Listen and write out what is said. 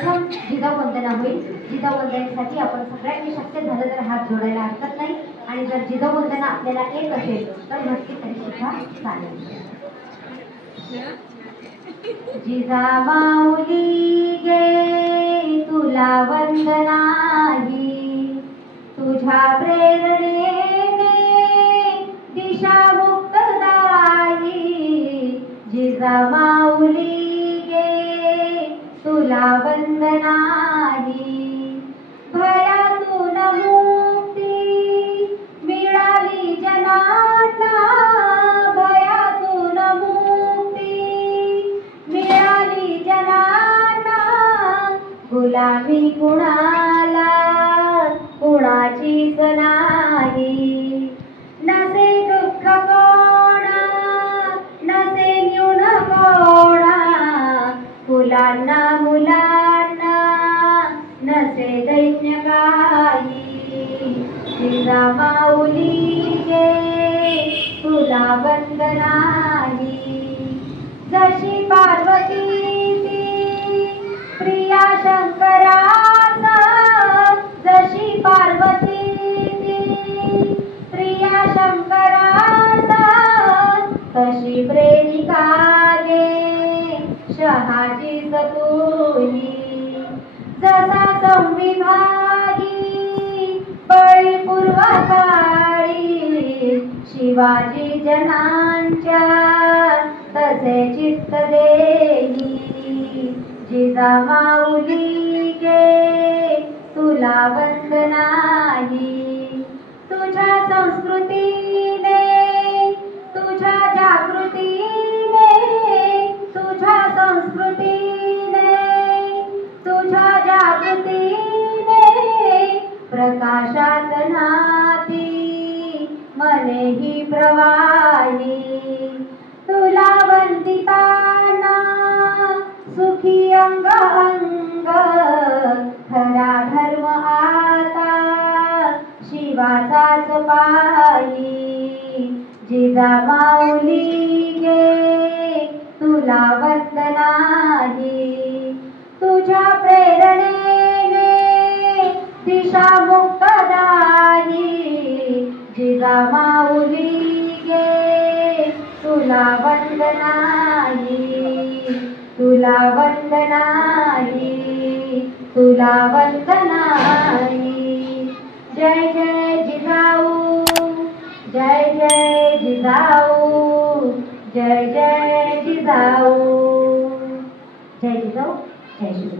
प्रथम जिजाऊ वंदना होईल। जिजाऊ वंदनेसाठी आपण सगळ्यांनी शक्य झालं तर हात जोडायला हरकत नाही, आणि जर जिजाऊ वंदना आपल्याला येत असेल तर म्हटली तरी सुद्धा चालेल। जिजामाऊली गे तुला वंदना ही, तुझ्या प्रेरणेने दिशा मुक्तदायी। जिजामाऊली गे तुला वंदना ही, भयातून मुक्ती मिळाली जनांना। भयातून मुक्ती मिळाली जनांना, गुलामी कुणाला कुणाचीच नाही। नसे दुःख कोणा नसे न्यून कोणा, मुलांना मुलांना नसे दैन्य काही। जिजामाऊली गे तुला वंदना ही, जशी पार्वती ती प्रिया शंकराचा। जशी पार्वती ती प्रिया शंकराचा, तशी प्रेमिका गे शहाजीच तूही। जसा संविभागी बळी पूर्वकाळी, शिवाजी जनांच्या तसे चित्त देही। जिजामाऊली गे तुला वंदना ही, तुझ्या संस्कृतीने तुझ्या जागृतीने, तुझ्या संस्कृतीने तुझ्या जागृतीने, प्रकाशात नाती मनेही प्रवाही। तुला वंदिताना सुखी अंग अंग, खरा धर्म आता शिवाचाच पायी। जिजामाऊली गे तुला वंदना ही, तुझ्या प्रेरणेने दिशा मुक्तदायी। जिजामाऊली गे तुला वंदना ही, तुला वंदना ही, तुला वंदना ही। जय जय जिजाऊ, जय जय जिजाऊ, जय जय जिजाऊ। जय जिजाऊ, जय शिवराय।